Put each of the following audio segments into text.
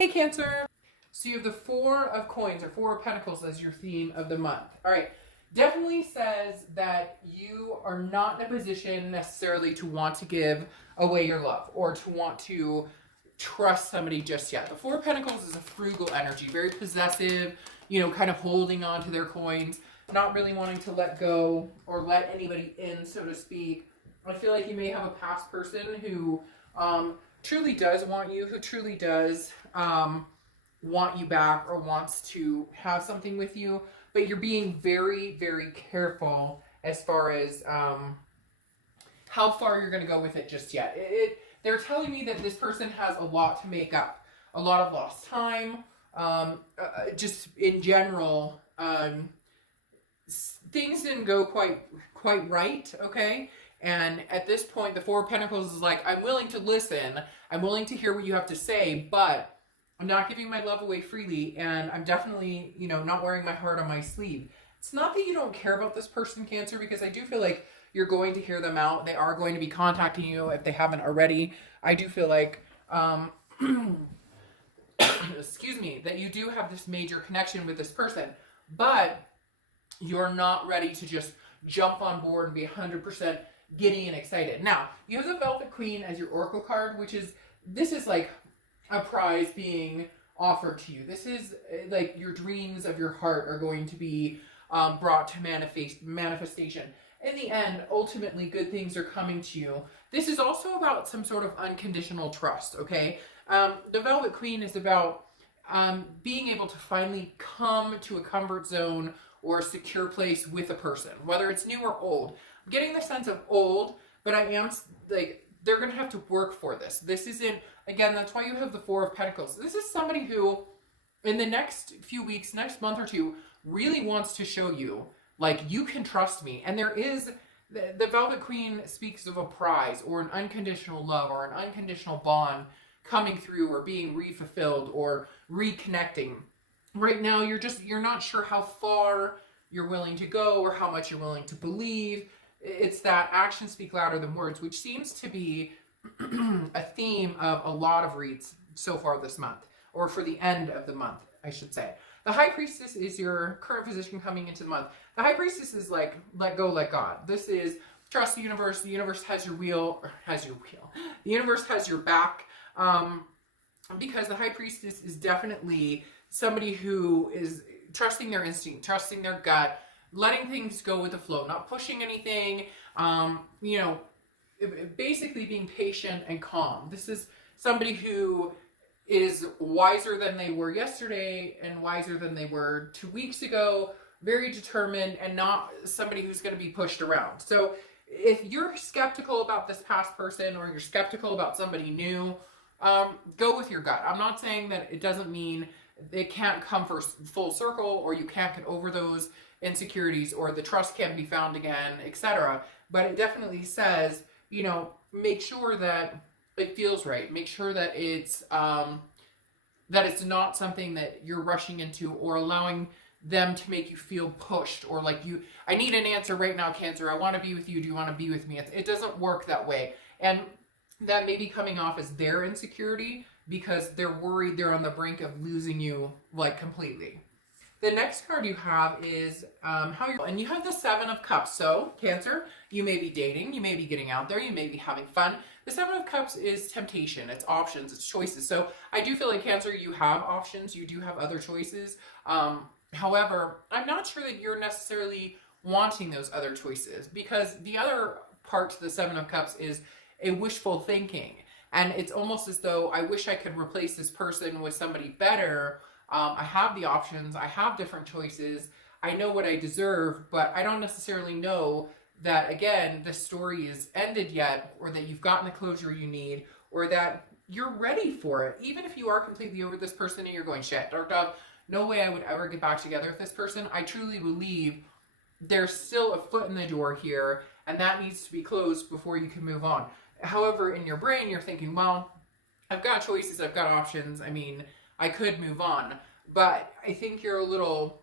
Hey Cancer! So you have the Four of Coins or Four of Pentacles as your theme of the month. All right, definitely says that you are not in a position necessarily to want to give away your love or to want to trust somebody just yet. The Four of Pentacles is a frugal energy, very possessive, you know, kind of holding on to their coins, not really wanting to let go or let anybody in, so to speak. I feel like you may have a past person who truly does want you, who truly does want you back or wants to have something with you, but you're being very, very careful as far as how far you're going to go with it just yet. They're telling me that this person has a lot to make up, a lot of lost time, just in general. Things didn't go quite right, okay? And at this point, the Four of Pentacles is like, I'm willing to listen. I'm willing to hear what you have to say, but I'm not giving my love away freely. And I'm definitely, you know, not wearing my heart on my sleeve. It's not that you don't care about this person, Cancer, because I do feel like you're going to hear them out. They are going to be contacting you if they haven't already. I do feel like, excuse me, that you do have this major connection with this person, but you're not ready to just jump on board and be 100% giddy and excited. Now, you have the Velvet Queen as your Oracle card, this is like a prize being offered to you. This is like your dreams of your heart are going to be brought to manifestation. In the end, ultimately, good things are coming to you. This is also about some sort of unconditional trust, okay? The Velvet Queen is about being able to finally come to a comfort zone or a secure place with a person, whether it's new or old. I'm getting the sense of old, but I am like, they're going to have to work for this. This isn't, again, that's why you have the Four of Pentacles. This is somebody who, in the next few weeks, next month or two, really wants to show you, like, you can trust me. And there is, the Velvet Queen speaks of a prize or an unconditional love or an unconditional bond coming through or being refulfilled or reconnecting. Right now, you're not sure how far you're willing to go or how much you're willing to believe. It's that actions speak louder than words, which seems to be a theme of a lot of reads so far this month, or for the end of the month, I should say. The High Priestess is your current position coming into the month. The High Priestess is like, let go, let God. This is trust the universe. The universe has your wheel, The universe has your back, because the High Priestess is definitely somebody who is trusting their instinct, trusting their gut, letting things go with the flow, not pushing anything, you know, basically being patient and calm. This is somebody who is wiser than they were yesterday and wiser than they were 2 weeks ago, very determined, and not somebody who's going to be pushed around. So if you're skeptical about this past person or you're skeptical about somebody new, go with your gut. I'm not saying that it doesn't mean it can't come for full circle or you can't get over those insecurities or the trust can't be found again, etc. But it definitely says, you know, make sure that it feels right. Make sure that it's not something that you're rushing into or allowing them to make you feel pushed or like I need an answer right now, Cancer. I want to be with you. Do you want to be with me? It doesn't work that way. And that may be coming off as their insecurity because they're worried they're on the brink of losing you, like, completely. The next card you have is and you have the Seven of Cups. So, Cancer, you may be dating, you may be getting out there, you may be having fun. The Seven of Cups is temptation, it's options, it's choices. So I do feel like, Cancer, you have options, you do have other choices. However, I'm not sure that you're necessarily wanting those other choices because the other part to the Seven of Cups is a wishful thinking. And it's almost as though I wish I could replace this person with somebody better. I have the options. I have different choices. I know what I deserve, but I don't necessarily know that, again, the story is ended yet, or that you've gotten the closure you need, or that you're ready for it. Even if you are completely over this person and you're going, shit, dark dog, no way I would ever get back together with this person. I truly believe there's still a foot in the door here, and that needs to be closed before you can move on. However, in your brain, you're thinking, well, I've got choices, I've got options. I mean, I could move on, but I think you're a little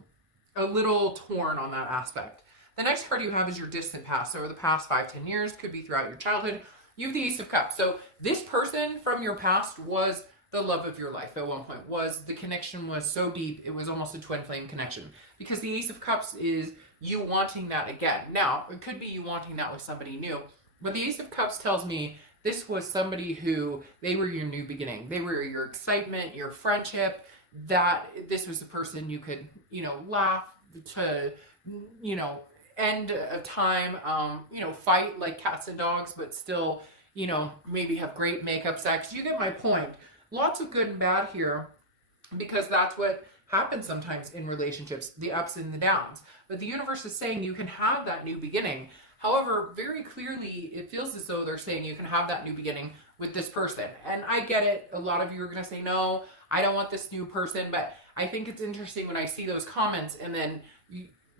torn on that aspect. The next card you have is your distant past. So over the past 5-10 years, could be throughout your childhood. You have the Ace of Cups. So this person from your past was the love of your life at one point. The connection was so deep, it was almost a twin flame connection. Because the Ace of Cups is you wanting that again. Now, it could be you wanting that with somebody new, but the Ace of Cups tells me this was somebody who, they were your new beginning. They were your excitement, your friendship, that this was the person you could, you know, laugh to, you know, end of time, you know, fight like cats and dogs, but still, you know, maybe have great makeup sex. You get my point. Lots of good and bad here, because that's what happens sometimes in relationships, the ups and the downs. But the universe is saying you can have that new beginning. However, very clearly, it feels as though they're saying you can have that new beginning with this person. And I get it. A lot of you are going to say, no, I don't want this new person. But I think it's interesting when I see those comments, and then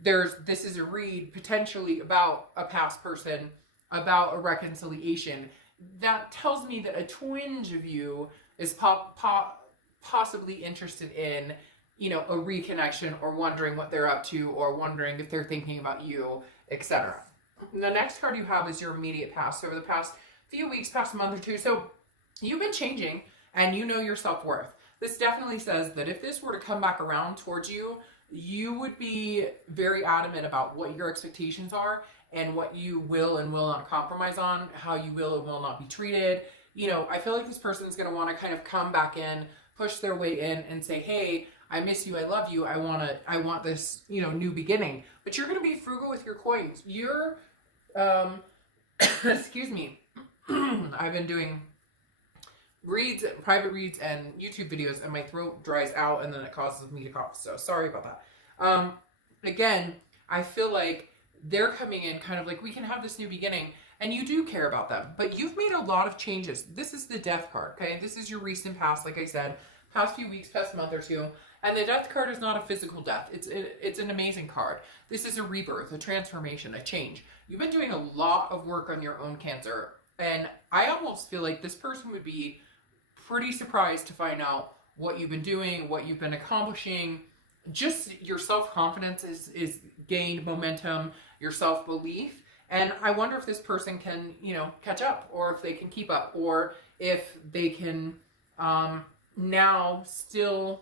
this is a read potentially about a past person, about a reconciliation. That tells me that a twinge of you is possibly interested in, you know, a reconnection, or wondering what they're up to, or wondering if they're thinking about you, etc. The next card you have is your immediate past. So over the past few weeks, past month or two, so you've been changing and you know your self-worth. This definitely says that if this were to come back around towards you, you would be very adamant about what your expectations are and what you will and will not compromise on, how you will and will not be treated. You know, I feel like this person is going to want to kind of come back in, push their way in and say, hey, I miss you, I love you, I want this, you know, new beginning. But you're going to be frugal with your coins. You're, excuse me, I've been doing reads, private reads and YouTube videos, and my throat dries out and then it causes me to cough. So sorry about that. Again, I feel like they're coming in kind of like, we can have this new beginning, and you do care about them, but you've made a lot of changes. This is the Death card, okay? This is your recent past, like I said, past few weeks, past month or two. And the Death card is not a physical death. It's an amazing card. This is a rebirth, a transformation, a change. You've been doing a lot of work on your own Cancer, and I almost feel like this person would be pretty surprised to find out what you've been doing, what you've been accomplishing. Just your self-confidence is gained momentum, your self-belief. And I wonder if this person can, you know, catch up, or if they can keep up, or if they can now still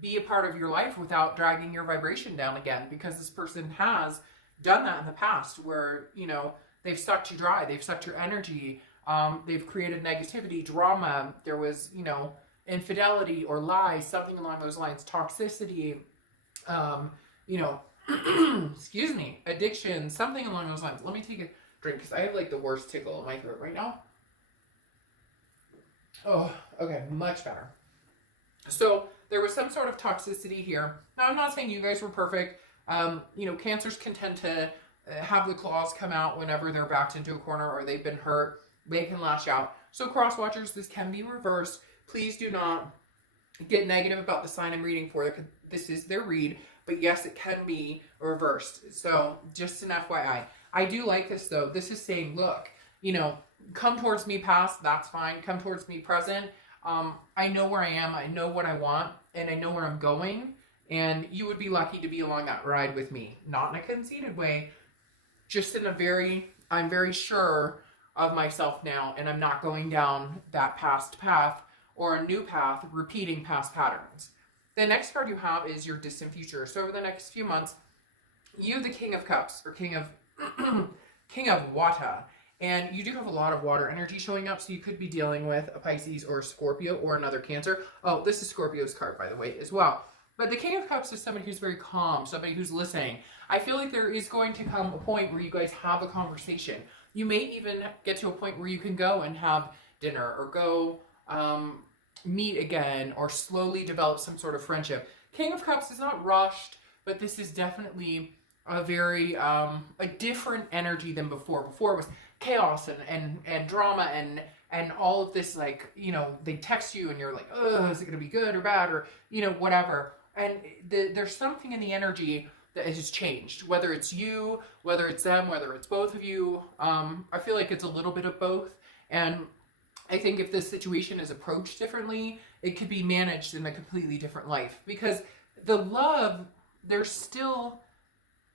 be a part of your life without dragging your vibration down again, because this person has done that in the past where, you know, they've sucked you dry, they've sucked your energy, they've created negativity, drama, there was, you know, infidelity or lies, something along those lines, toxicity, you know, excuse me, addiction, something along those lines. Let me take a drink because I have like the worst tickle in my throat right now. Oh, okay, much better. So there was some sort of toxicity here. Now, I'm not saying you guys were perfect. You know, Cancers can tend to have the claws come out whenever they're backed into a corner or they've been hurt. They can lash out. So cross watchers, this can be reversed. Please do not get negative about the sign I'm reading for. This is their read, but yes, it can be reversed. So just an FYI. I do like this though. This is saying, look, you know, come towards me past, that's fine. Come towards me present. I know where I am, I know what I want, and I know where I'm going, and you would be lucky to be along that ride with me. Not in a conceited way, just in a I'm very sure of myself now, and I'm not going down that past path or a new path, repeating past patterns. The next card you have is your distant future. So over the next few months, you, the King of Cups, or King of King of Water. And you do have a lot of water energy showing up, so you could be dealing with a Pisces or a Scorpio or another Cancer. Oh, this is Scorpio's card, by the way, as well. But the King of Cups is somebody who's very calm, somebody who's listening. I feel like there is going to come a point where you guys have a conversation. You may even get to a point where you can go and have dinner or go meet again or slowly develop some sort of friendship. King of Cups is not rushed, but this is definitely a very a different energy than before. Before it was chaos and drama and all of this, like, you know, they text you and you're like, oh, is it going to be good or bad, or, you know, whatever. And there's something in the energy that has changed, whether it's you, whether it's them, whether it's both of you. I feel like it's a little bit of both. And I think if this situation is approached differently, it could be managed in a completely different life, because the love, there's still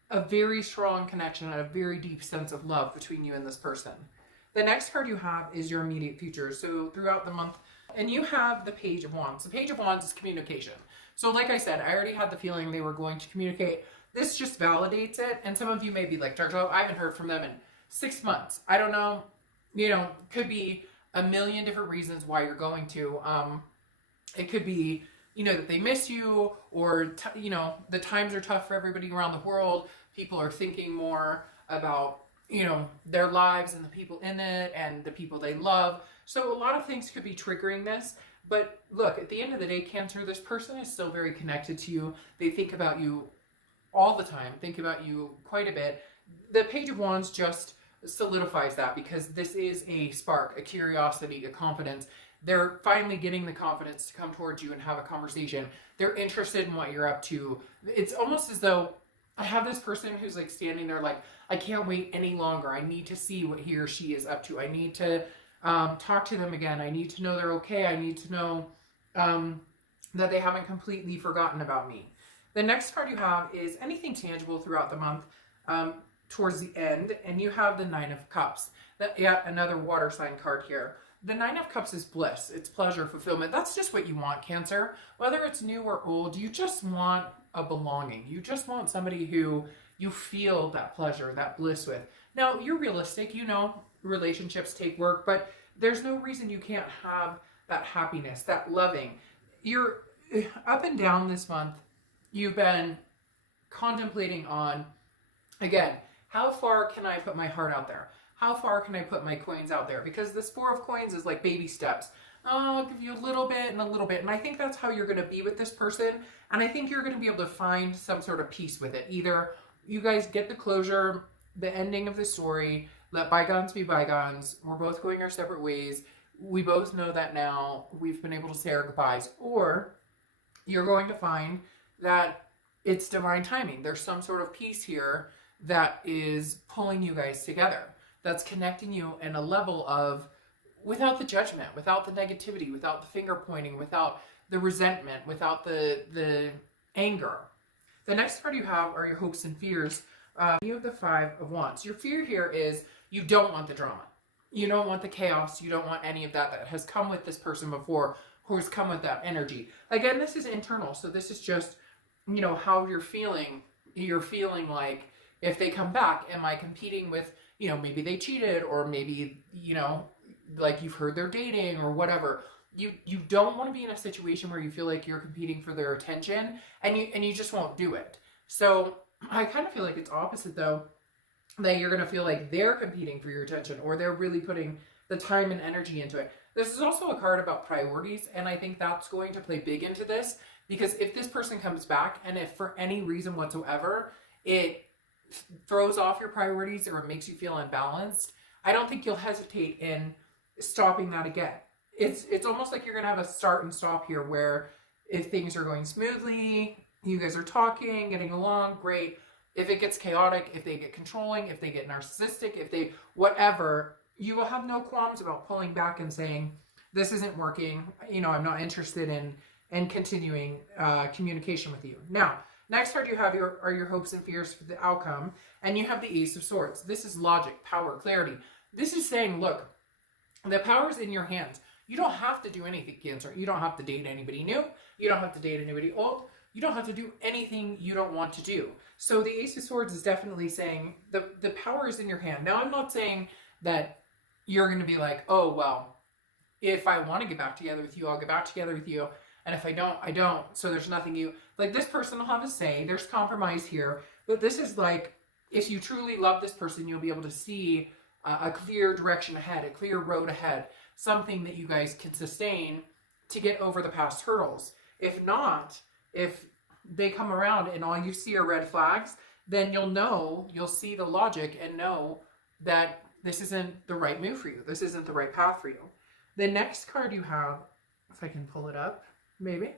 a very strong connection and a very deep sense of love between you and this person. The next card you have is your immediate future. So throughout the month And you have the Page of Wands. The Page of Wands is communication. So like I said, I already had the feeling they were going to communicate. This just validates it. And some of you may be like, Darko, I haven't heard from them in 6 months. I don't know. You know, could be a million different reasons why you're going to. It could be, you know, that they miss you, or, you know, the times are tough for everybody around the world. People are thinking more about, you know, their lives and the people in it and the people they love. So a lot of things could be triggering this. But look, at the end of the day, Cancer, this person is still very connected to you. They think about you all the time, think about you quite a bit. The Page of Wands just solidifies that, because this is a spark, a curiosity, a confidence. They're finally getting the confidence to come towards you and have a conversation. They're interested in what you're up to. It's almost as though I have this person who's like standing there like, I can't wait any longer. I need to see what he or she is up to. I need to talk to them again. I need to know they're okay. I need to know that they haven't completely forgotten about me. The next card you have is anything tangible throughout the month towards the end, and you have the Nine of Cups. Yet another water sign card here. The Nine of Cups is bliss. It's pleasure, fulfillment. That's just what you want, Cancer. Whether it's new or old, you just want a belonging. You just want somebody who you feel that pleasure, that bliss with. Now, you're realistic. You know, relationships take work, but there's no reason you can't have that happiness, that loving. You're up and down this month. You've been contemplating on, again, how far can I put my heart out there? How far can I put my coins out there? Because this Four of Coins is like baby steps. Oh, I'll give you a little bit and a little bit. And I think that's how you're going to be with this person. And I think you're going to be able to find some sort of peace with it. Either you guys get the closure, the ending of the story, let bygones be bygones. We're both going our separate ways. We both know that now. We've been able to say our goodbyes. Or you're going to find that it's divine timing. There's some sort of peace here that is pulling you guys together. That's connecting you in a level of, without the judgment, without the negativity, without the finger pointing, without the resentment, without the anger. The next card you have are your hopes and fears. You have the Five of Wands. Your fear here is you don't want the drama. You don't want the chaos. You don't want any of that has come with this person before, who has come with that energy. Again, this is internal. So this is just, you know, how you're feeling. You're feeling like, if they come back, am I competing with, you know, maybe they cheated, or maybe, you know, like you've heard they're dating or whatever. You don't want to be in a situation where you feel like you're competing for their attention, and you just won't do it. So I kind of feel like it's opposite though, that you're going to feel like they're competing for your attention, or they're really putting the time and energy into it. This is also a card about priorities, and I think that's going to play big into this, because if this person comes back and if for any reason whatsoever it throws off your priorities or it makes you feel unbalanced, I don't think you'll hesitate in stopping that again. It's almost like you're gonna have a start and stop here, where if things are going smoothly, you guys are talking, getting along, great. If it gets chaotic, if they get controlling, if they get narcissistic, if they whatever, you will have no qualms about pulling back and saying, this isn't working, you know, I'm not interested in continuing communication with you. Now, next card you have are your hopes and fears for the outcome, and you have the Ace of Swords. This is logic, power, clarity. This is saying, look, the power's in your hands. You don't have to do anything, Cancer. You don't have to date anybody new. You don't have to date anybody old. You don't have to do anything you don't want to do. So the Ace of Swords is definitely saying the power is in your hand. Now, I'm not saying that you're going to be like, oh, well, if I want to get back together with you, I'll get back together with you. And if I don't, I don't. So there's nothing you... Like, this person will have a say. There's compromise here. But this is like, if you truly love this person, you'll be able to see a clear direction ahead, a clear road ahead, something that you guys can sustain to get over the past hurdles. If not, if they come around and all you see are red flags, then you'll see the logic and know that this isn't the right move for you. This isn't the right path for you. The next card you have, if I can pull it up, maybe,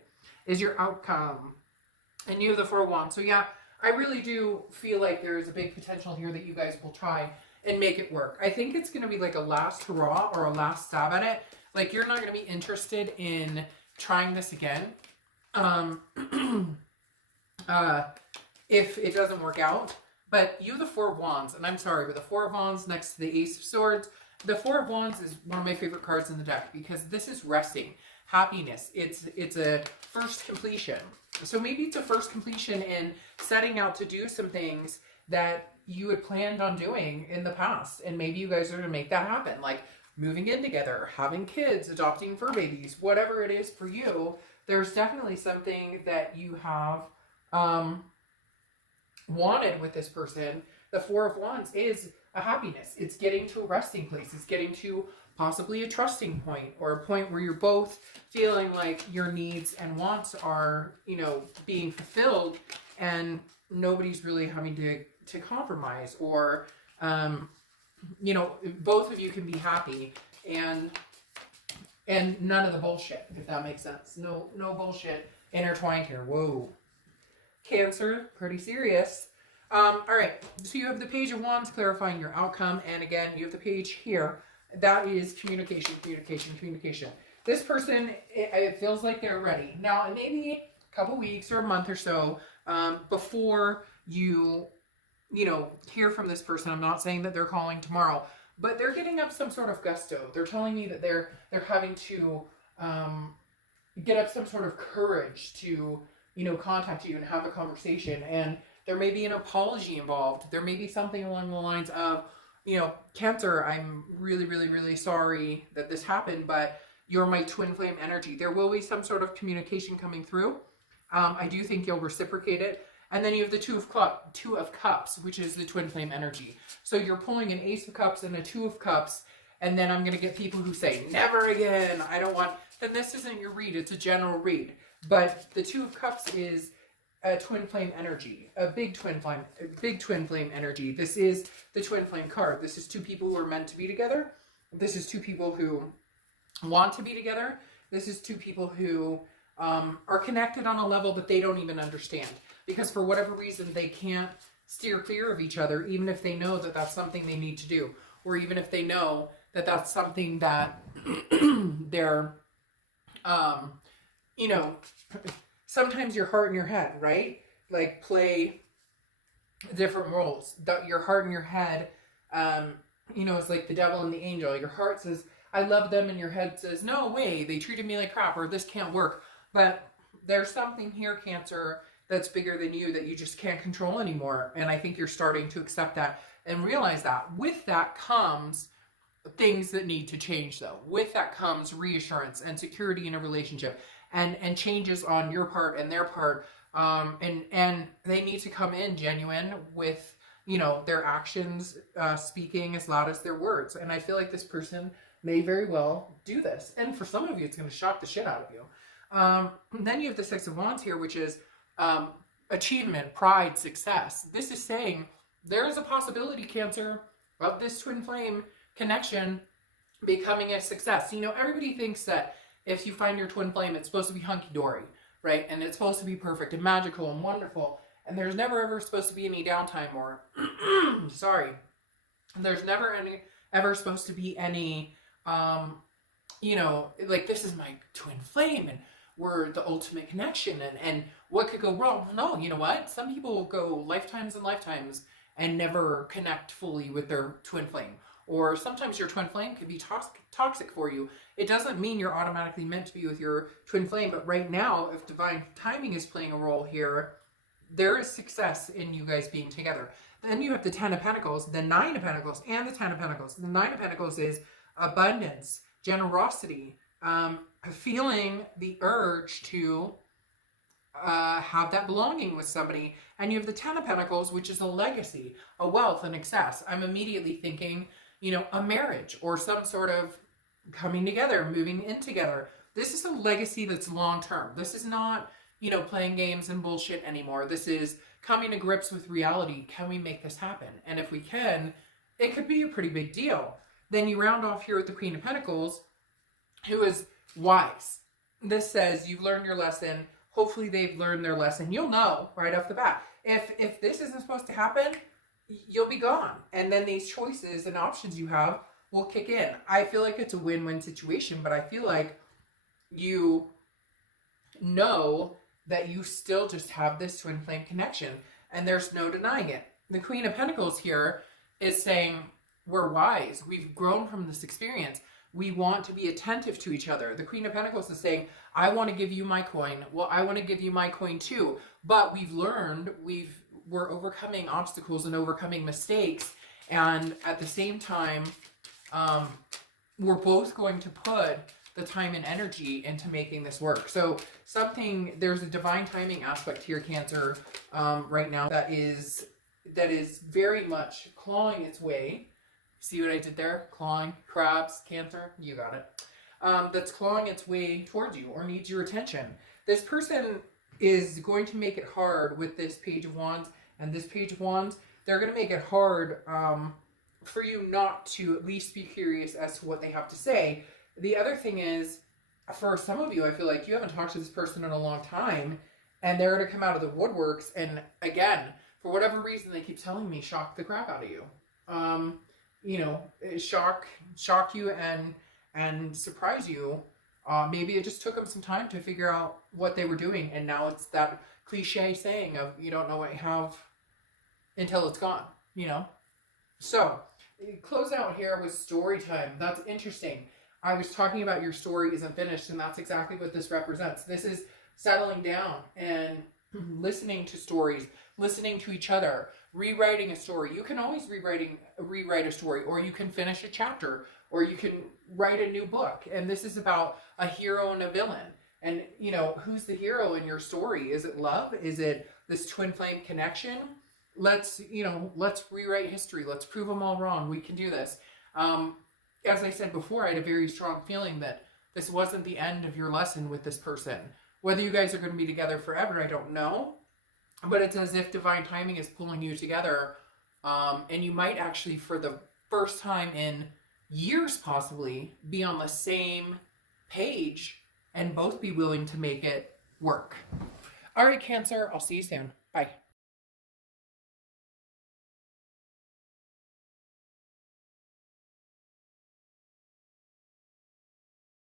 is your outcome. And you have the Four of Wands. So yeah, I really do feel like there's a big potential here that you guys will try and make it work. I think it's going to be like a last hurrah or a last stab at it. Like, you're not going to be interested in trying this again. If it doesn't work out. But you have the Four of Wands, and I'm sorry, but the Four of Wands next to the Ace of Swords The Four of Wands is one of my favorite cards in the deck because this is resting, happiness. It's a first completion. So maybe it's a first completion in setting out to do some things that you had planned on doing in the past. And maybe you guys are going to make that happen. Like moving in together, having kids, adopting fur babies, whatever it is for you. There's definitely something that you have wanted with this person. The Four of Wands is a happiness. It's getting to a resting place. It's getting to possibly a trusting point, or a point where you're both feeling like your needs and wants are, you know, being fulfilled, and nobody's really having to compromise, or, you know, both of you can be happy and none of the bullshit, if that makes sense. No bullshit intertwined here. Whoa. Cancer, pretty serious. All right, so you have the Page of Wands clarifying your outcome, and again, you have the page here. That is communication, communication, communication. This person, it feels like they're ready. Now, it may be a couple weeks or a month or so before you know, hear from this person. I'm not saying that they're calling tomorrow, but they're getting up some sort of gusto. They're telling me that they're having to get up some sort of courage to, you know, contact you and have a conversation. And there may be an apology involved. There may be something along the lines of, you know, Cancer, I'm really, really, really sorry that this happened, but you're my twin flame energy. There will be some sort of communication coming through. I do think you'll reciprocate it. And then you have the Two of Cups, which is the twin flame energy. So you're pulling an Ace of Cups and a Two of Cups, and then I'm going to get people who say, never again, I don't want, then this isn't your read, it's a general read. But the Two of Cups is a twin flame energy, a big twin flame energy. This is the twin flame card. This is two people who are meant to be together. This is two people who want to be together. This is two people who are connected on a level that they don't even understand, because for whatever reason they can't steer clear of each other, even if they know that that's something they need to do, or even if they know that that's something that they're you know, sometimes your heart and your head, right? Like play different roles. Your heart and your head, you know, it's like the devil and the angel. Your heart says, I love them, and your head says, no way, they treated me like crap, or this can't work. But there's something here, Cancer, that's bigger than you that you just can't control anymore. And I think you're starting to accept that and realize that. With that comes things that need to change, though. With that comes reassurance and security in a relationship, and changes on your part and their part, and they need to come in genuine with, you know, their actions speaking as loud as their words. And I feel like this person may very well do this, and for some of you it's going to shock the shit out of you. Then you have the Six of Wands here, which is achievement, pride, success. This is saying there is a possibility, Cancer, of this twin flame connection becoming a success. You know, everybody thinks that if you find your twin flame, it's supposed to be hunky-dory, right? And it's supposed to be perfect and magical and wonderful. And there's never ever supposed to be any downtime, or, sorry, there's never ever supposed to be any, you know, like, this is my twin flame and we're the ultimate connection, and what could go wrong? No, you know what? Some people will go lifetimes and lifetimes and never connect fully with their twin flame. Or sometimes your twin flame can be toxic for you. It doesn't mean you're automatically meant to be with your twin flame, but right now, if divine timing is playing a role here, there is success in you guys being together. Then you have the Ten of Pentacles, the Nine of Pentacles, and the Ten of Pentacles. The Nine of Pentacles is abundance, generosity, feeling the urge to have that belonging with somebody. And you have the Ten of Pentacles, which is a legacy, a wealth, an excess. I'm immediately thinking, you know, a marriage or some sort of coming together, moving in together. This is a legacy that's long-term. This is not, you know, playing games and bullshit anymore. This is coming to grips with reality. Can we make this happen? And if we can, it could be a pretty big deal. Then you round off here with the Queen of Pentacles, who is wise. This says you've learned your lesson. Hopefully they've learned their lesson. You'll know right off the bat. If this isn't supposed to happen, you'll be gone. And then these choices and options you have will kick in. I feel like it's a win-win situation, but I feel like you know that you still just have this twin flame connection, and there's no denying it. The Queen of Pentacles here is saying, we're wise. We've grown from this experience. We want to be attentive to each other. The Queen of Pentacles is saying, I want to give you my coin. Well, I want to give you my coin too. But we've learned, we're overcoming obstacles and overcoming mistakes. And at the same time, we're both going to put the time and energy into making this work. So there's a divine timing aspect here, Cancer, right now that is very much clawing its way. See what I did there? Clawing, crabs, Cancer, you got it. That's clawing its way towards you or needs your attention. This person is going to make it hard with this Page of Wands and this Page of Wands. They're going to make it hard for you not to at least be curious as to what they have to say. The other thing is, for some of you, I feel like you haven't talked to this person in a long time, and they're going to come out of the woodworks, and again, for whatever reason, they keep telling me, shock the crap out of you. You know, shock you and surprise you. Maybe it just took them some time to figure out what they were doing, and now it's that cliche saying of you don't know what you have until it's gone, you know? So, close out here with story time. That's interesting. I was talking about your story isn't finished, and that's exactly what this represents. This is settling down and listening to stories, listening to each other, rewriting a story. You can always rewrite a story, or you can finish a chapter, or you can write a new book. And this is about a hero and a villain. And, you know, who's the hero in your story? Is it love? Is it this twin flame connection? Let's rewrite history. Let's prove them all wrong. We can do this. As I said before, I had a very strong feeling that this wasn't the end of your lesson with this person. Whether you guys are going to be together forever, I don't know. But it's as if divine timing is pulling you together. And you might actually, for the first time in years possibly, be on the same page and both be willing to make it work. All right, Cancer, I'll see you soon. Bye.